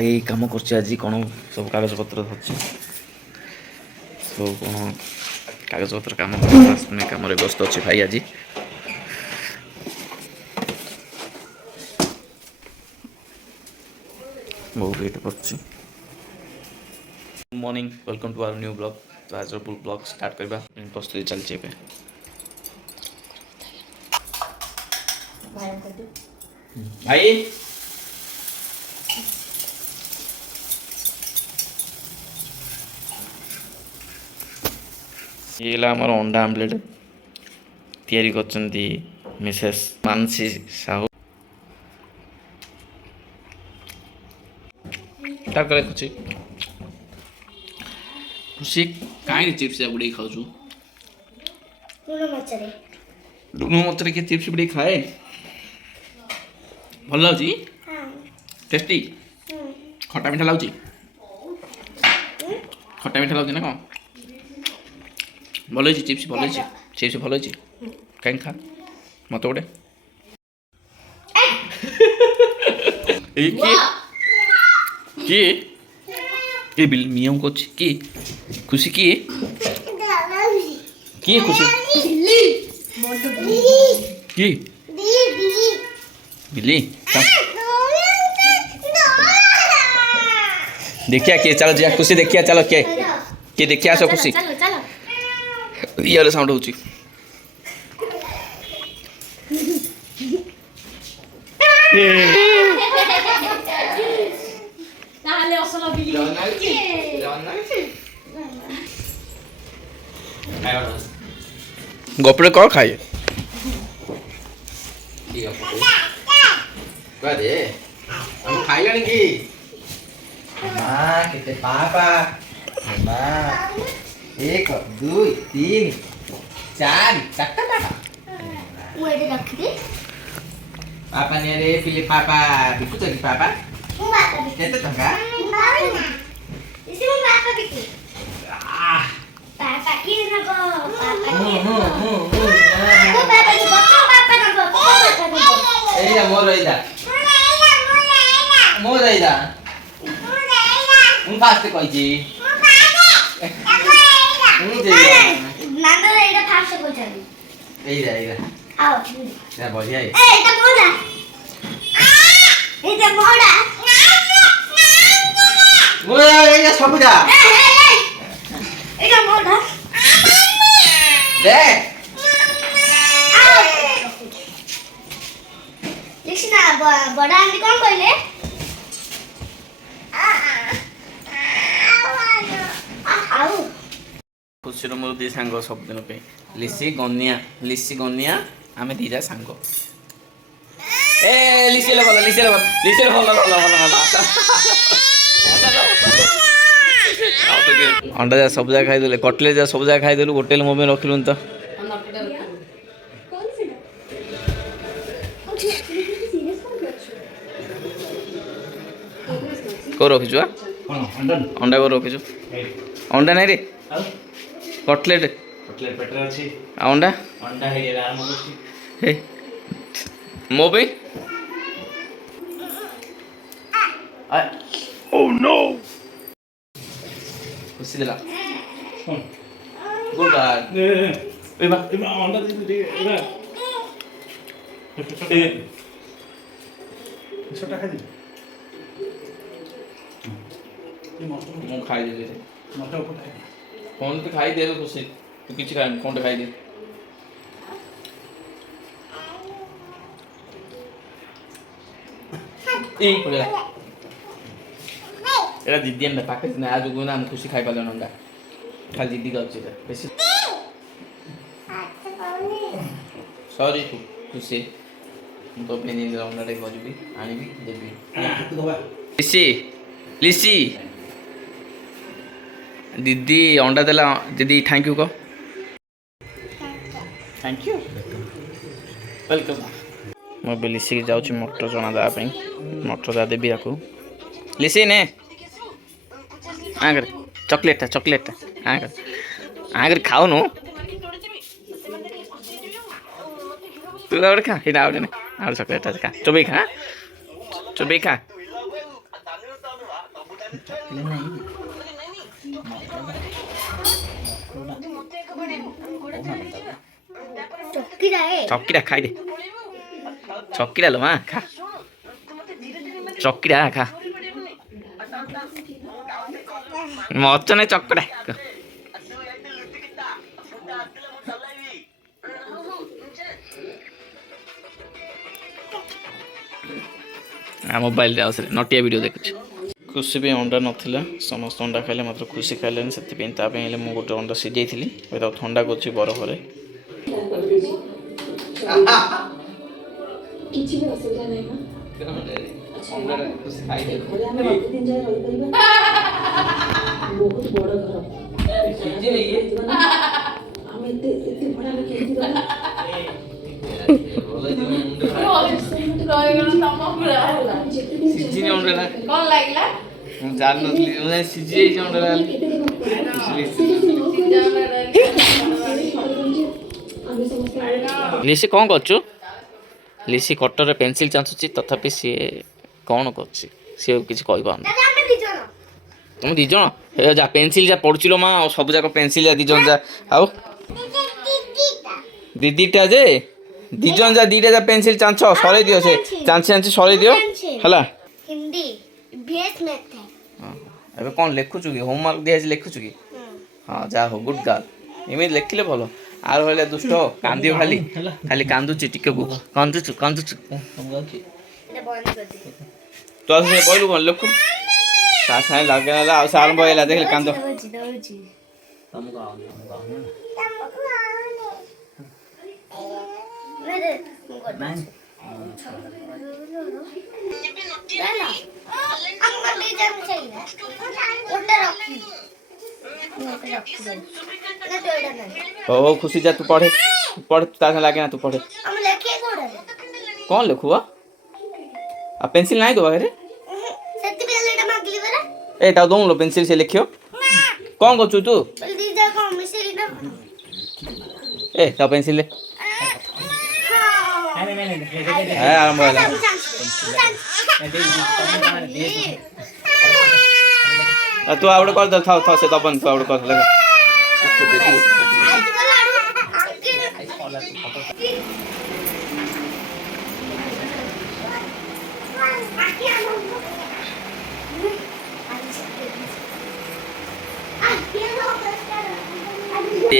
भाई काम कर कौन सब कागज पत्र धरछि सब कौन कागज पत्र काम कम व्यस्त अच्छे भाई आज बहुत वेट कर morning welcome to our new blog. तो आज ब्लॉग स्टार्ट करबा प्रस्तुति चलछि पे भाई ये आमर अंडा आमलेट तैयारी करछन्ती मिसेस मानसी साहू स्टार्ट करे खुशी खुशी काई चिप्स बुड़ी खाउछु लुणु मचरे के चिप्स बुड़ी खाए भल लाउची टेस्टी खट्टा मीठा लाउची खट्टा मीठा लाउची ना कौन भल होइछि चिप्स भल होइछि काई खा मत गोटे ए के ये बिल मियाँ को की खुशी की खुशी की बिल्ली देखिया के चलो जा खुशी देखिया चलो के देखिया सो खुशी यार साउंड होची गपड़े कौन खाए हम खाइलानी की मां केते पापा मां 1 2 3 4 चारटा पापा वो एडे रख दे पापा ने रे पिले पापा बिकु चली पापा मु पापा केते टंका इसे मु पापा बिकु पापा की नगो पापा तो पापा की बच्चा पापा नगो पापा नगो एइदा मोर एइदा उन फास्ट कहिछि उन जे नांदो एटा फास्ट कहिछि एइदा आओ या बढ़िया है एटा मोड़ा एटा मोड़ा मोरा एइदा सबुजा एटा मोड़ा दे देखिना बड़ा आंटी कौन कहले आओ खुशीर मोर दी सांग सब दिन पे लिसी गनिया आमे दीजा सांग ए लिसी ले भल अंडा जा सब जा खाई देले कटले जा सब जा खाई देलु होटल मोमे रखिलुन त को रखिछु अंडा को रखिछु अंडा नहीं रे कटलेट पेटर अछि अंडा हे आराम करछि हे मो पे ओ नो खुशी दिला गुड बाय ए बा अंडा दे एबा ए छोटा खाइ दे मु खाई दे मत उठाए फोन पे खाई दे खुशी तू किछि खाई फोन पे खाई दे ए पड़े एरा दीदी ने पाके ने आज गुना हम खुशी खाई पाले नंगा खाली दीदी का अछि बेसी सॉरी तू खुशी तो पेनी अंडा रे खोजबी आनिबी देबी लिसी दीदी अंडा देला दीदी थैंक यू को थैंक यू वेलकम मैं भी लिसी के जाऊँ मटर चना देवाई मटर दा देवी आपको लिसी ने आगर चॉकलेट आगर खाओ नु तू और खा हिना और ने और चॉकलेट खा चोबी खा ଚକିଟା ଖାଇଦେ ଚକିଟା ଲୋ ମା ଖା ଚକିଟା ଖା ମଚ ନାଇଁ ଚକଟା ମୋବାଇଲରେ ଆଉ ନଟିଆ ଭିଡ଼ିଓ ଦେଖୁଛି ଖୁସି ବି ଅଣ୍ଡା ନଥିଲା ସମସ୍ତେ ଅଣ୍ଡା ଖାଇଲେ ମାତ୍ର ଖୁସି ଖାଇଲେନି ସେଥିପାଇଁ ତା ପାଇଁ ହେଲେ ମୁଁ ଗୋଟେ ଅଣ୍ଡା ସିଝେଇଥିଲି ଏବେ ତାକୁ ଥଣ୍ଡା କରୁଛି ବରଫରେ କିଛି ବି ଅସୁବିଧା ନାହିଁ ନା ବହୁତ ବଡ଼ ଘର ଆମେ ଏତେ ଭଡ଼ା କେମିତି ସିଝିନି ଅଣ୍ଡା କଣ ଲାଗିଲା ମୁଁ ଜାଣିନଥିଲି ମୁଁ ସିଝି ଯାଇଛି ଅଣ୍ଡା ଲିସି କ'ଣ କରୁଛୁ ଲିସି କଟରରେ ପେନସିଲ୍ ଚାଞ୍ଚୁଛି ତଥାପି ସିଏ କ'ଣ କରୁଛି ସିଏ କିଛି କହିପାରୁନି তুমি ଦି ଜଣ ଯା ପେନସିଲ୍ ଯା ପଡ଼ୁଛି ଲୋ ମା ଆଉ ସବୁ ଯାକ ପେନସିଲ୍ ଯା ଦି ଜଣ ଯା ଆଉ ଦିଦିଟା ଯେ ଦି ଜଣ ଯା ଦିଟା ଯା ପେନସିଲ୍ ଚାଞ୍ଚ ସରେଇ ଦିଅ ସେ ଚାଞ୍ଚି ସରେଇ ଦିଅ ହେଲା हिंदी बीएस मैथ है ଏବେ କ'ଣ ଲେଖୁଛୁ କି ହୋମୱାର୍କ ଦିଆଯାଇଛି ଲେଖୁଛୁ କି ହଁ ଯାହା ହଉ ଗୁଡ୍ ଗାର୍ଲ ଏମିତି ଲେଖିଲେ ଭଲ ଆଉ ରହିଲେ ଦୁଷ୍ଟ କାନ୍ଦିବ ଖାଲି ଖାଲି କାନ୍ଦୁଛି ଟିକେକୁ କାନ୍ଦୁଛୁ এটা বন্ধ कर दे ତୁ ଆଉ ସେ କହିଲୁ କ'ଣ ଲେଖୁ ତା ସାଙ୍ଗେ ଲାଗେ ନେଲା ଆଉ ସେ ଆରମ୍ଭ ହେଇଗଲା ଦେଖିଲେ କାନ୍ଦ दौड़जी मेरे आपको ले जाना चाहिए उल्टा रखी ना तो इधर नहीं ହଉ ହଉ ଖୁସି ଯା ତୁ ପଢ଼େ ତୁ ତା ସାଙ୍ଗେ ଲାଗେ ନା ତୁ ପଢ଼େ हम लेके थोड़ा କ'ଣ ଲେଖୁ ଆଉ ପେନସିଲ୍ ନାହିଁ ତୋ ପାଖରେ सत्य पे लेटा मागली वाला ଏ ତାକୁ ଦଉନ ପେନସିଲ୍ ସେ ଲେଖିବ କ'ଣ କରୁଛୁ ତୁ जल्दी जा कौन मिसेरी ना ଏ ତା ପେନସିଲ୍ ଆରମ୍ଭ ହେଲା ତୁ ଆଉ ଗୋଟେ କରିଦେ ଥାଉ ଥାଉ ସେ ଦବନି ତୁ ଆଉ ଗୋଟେ କରିଦେ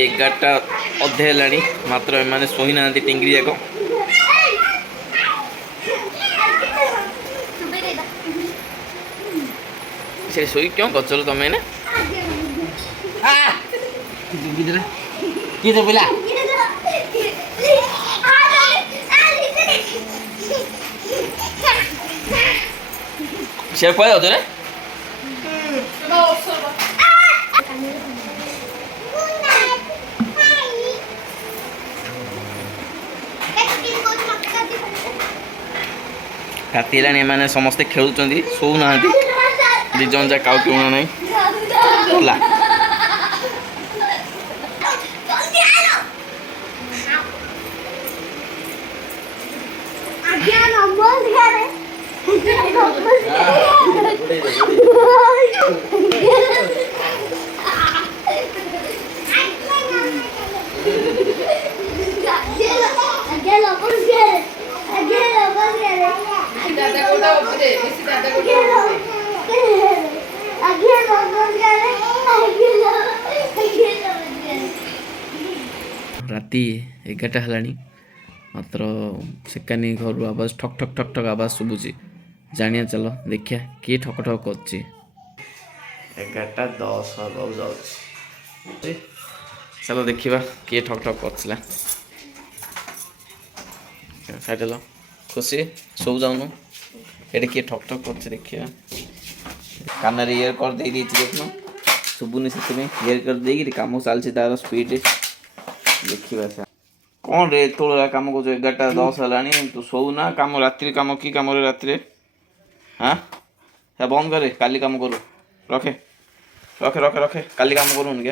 ଏଗାରଟା ଅଧେ ହେଲାଣି ମାତ୍ର ଏମାନେ ଶୋଇନାହାନ୍ତି ଟିଙ୍ଗିରି ଯାକ ସେ ଶୋଇ କ'ଣ କରୁଛ ତମେ ନା କିଏ ପିଲା ସେ କୁଆଡ଼େ ଯାଉଛ ରେ ରାତି ହେଲାଣି ଏମାନେ ସମସ୍ତେ ଖେଳୁଛନ୍ତି ଶୋଉନାହାନ୍ତି ଦି ଜଣ ଯା କାଉ କିଣୁଣା ନାହିଁ ହେଲା ରାତି 11ଟା ହେଲାଣି ମାତ୍ର ସେକାନି ଘରୁ ଆବାଜ ଠକ୍ ଠକ୍ ଠକ୍ ଠକ୍ ଆବାଜ ଶୁଭୁଛି ଜାଣିବା ଚାଲ ଦେଖିବା କିଏ ଠକ ଠକ କରୁଛି 11:10 ହେବାକୁ ଯାଉଛି ଚାଲ ଦେଖିବା କିଏ ଠକ୍ ଠକ୍ କରୁଥିଲା ଖାଇଦେଲ ଖୁସି ଶୋଉ ଯାଉନୁ ଏଠି କିଏ ଠକ୍ ଠକ୍ କରୁଛି ଦେଖିବା କାନରେ ଇୟର କର୍ଡ ଦେଇଛି ଦେଖୁନ ଶୁଭୁନି ସେଥିପାଇଁ ଇୟର କର୍ଡ ଦେଇକି କାମ ଚାଲିଛି ତାର ସ୍ପିଡ୍ ଦେଖିବା ସେ କ'ଣ ରେ ଏତେବେଳେ କାମ କରୁଛୁ 11:10 ହେଲାଣି ତୁ ଶୋଉନା କାମ ରାତିରେ କାମ କି କାମରେ ରାତିରେ ହାଁ ବନ୍ଦ କରେ କାଲି କାମ କରୁ ରଖେ ରଖେ ରଖେ ରଖେ କାଲି କାମ କରୁନି